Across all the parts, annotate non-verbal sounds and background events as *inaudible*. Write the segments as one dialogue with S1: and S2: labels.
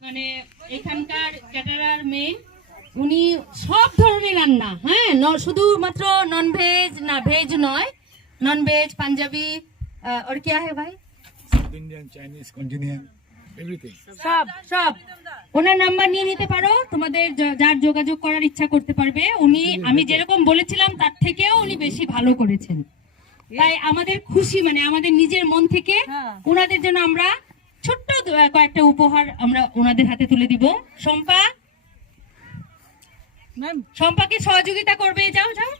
S1: মানে এখানকার ক্যাটারার মেয়ে উনি সব ধরনের রান্না হ্যাঁ? শুধুমাত্র ননভেজ না ভেজ নয় ননভেজ পাঞ্জাবি
S2: ওর কে ভাই?
S1: সব সব। ওনার নাম্বার নিয়ে নিতে পারো তোমাদের যার যোগাযোগ করার ইচ্ছা করতে পারবে। উনি আমি যেরকম বলেছিলাম তার থেকেও উনি বেশি ভালো করেছেন। তাই আমাদের খুশি মানে আমাদের নিজের মন থেকে হ্যাঁ। ওনাদের জন্য আমরা ছোট্ট কয়েকটা উপহার আমরা ওনাদের হাতে তুলে দিব। শম্পা? শম্পাকে সহযোগিতা করবে যাও যাও।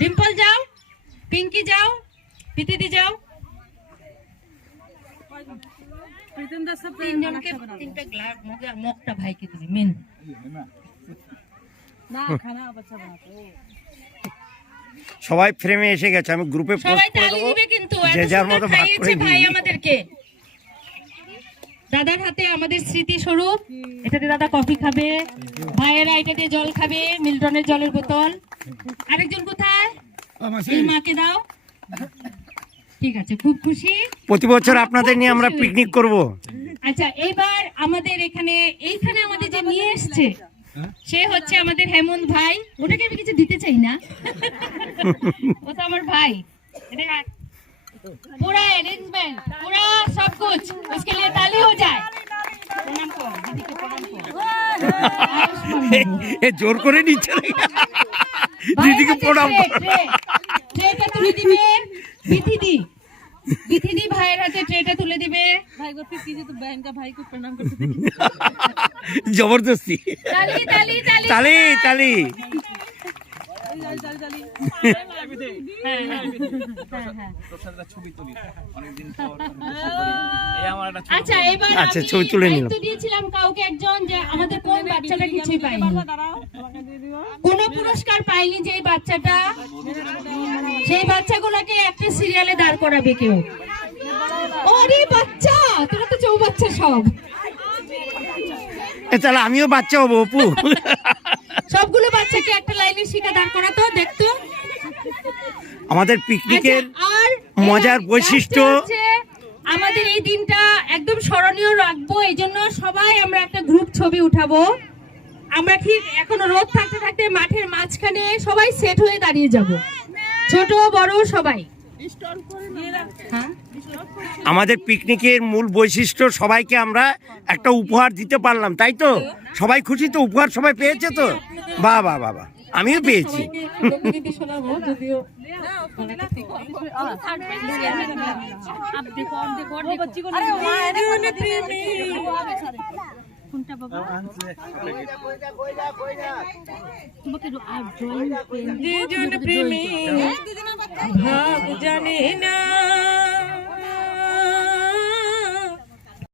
S1: ডিম্পল যাও পিঙ্কি যাও প্রীতিদি যাও। তিনজনকে তিনটা গ্লাস মগটা ভাইকে দিবি মেন।
S3: সবাই ফ্রেমে এসে গেছে আমি গ্রুপে পোস্ট করে
S1: তালি কিন্তু
S3: যে যার মতো ভাগ
S1: ভাই আমাদেরকে। দাদার হাতে আমাদের স্মৃতি স্বরূপ এটাতে দাদা কফি খাবে ভাইয়েরা এটাতে জল খাবে মিল্টনের জলের বোতল। আরেকজন কোথায়? মাকে দাও। ঠিক আছে খুব খুশি।
S3: প্রতি বছর আপনাদের নিয়ে আমরা পিকনিক করব।
S1: আচ্ছা এবার আমাদের এখানে এইখানে আমাদের যে নিয়ে এসছে সে হচ্ছে আমাদের হেমন্ত ভাই। ওটাকে আমি কিছু দিতে চাই না। *laughs* ও তো আমার ভাই। এটা पूरा अरेंजमेंट पूरा सब कुछ उसके लिए ताली हो जाए प्रणाम करो दीदी को प्रणाम करो
S3: এ জোর করে নিচ্ছে নাকি?
S1: ভাইয়ের
S3: দিদিকে
S1: হাতে
S3: প্রণাম
S1: ট্রে,
S3: করো।
S1: ট্রে। ট্রেটা তুলে দিবে বিথিদি বিথিদি ভাইয়ের হাতে ট্রেটা তুলে দিবে
S4: भाई को फिर कीजिए तो बहन का भाई को प्रणाम करते देखिए
S3: জবরদস্তি
S1: তালি তালি তালি
S3: তালি
S1: আচ্ছা
S3: আচ্ছা,
S1: আমি
S3: ছবি তুলে নিলাম।
S1: দিয়েছিলাম কাউকে একজন যে আমাদের কোন বাচ্চাটা কিছুই পুরস্কার পায়নি যে বাচ্চাটা। সেই বাচ্চাগুলোকে একটা সিরিয়ালে দাঁড় করাবে কেউ। ওরে বাচ্চা তোরা তো চৌবাচ্চা সব।
S3: এ তাহলে আমিও বাচ্চা হব অপু।
S1: সবগুলো বাচ্চাকে একটা লাইনে শিখা দাঁড় করাতো দেখতো।
S3: আমাদের পিকনিকের
S1: আচ্ছা,
S3: মজার বৈশিষ্ট্য?
S1: আমাদের এই দিনটা একদম স্মরণীয় রাখব এই জন্য সবাই আমরা একটা গ্রুপ ছবি উঠাবো। আমরা ঠিক এখনও রোদ থাকতে থাকতে মাঠের মাঝখানে সবাই সেট হয়ে দাঁড়িয়ে যাব। ছোট বড় সবাই।
S3: আমাদের পিকনিকের মূল বৈশিষ্ট্য সবাইকে আমরা একটা উপহার দিতে পারলাম তাই তো সবাই খুশি তো উপহার সবাই পেয়েছে তো বাহ বাহ বাহ বাহ। আমিও পেয়েছি
S1: কোনটা বাবা? তোমাকে ড্রয়িং পেন
S4: দিদি জানি না।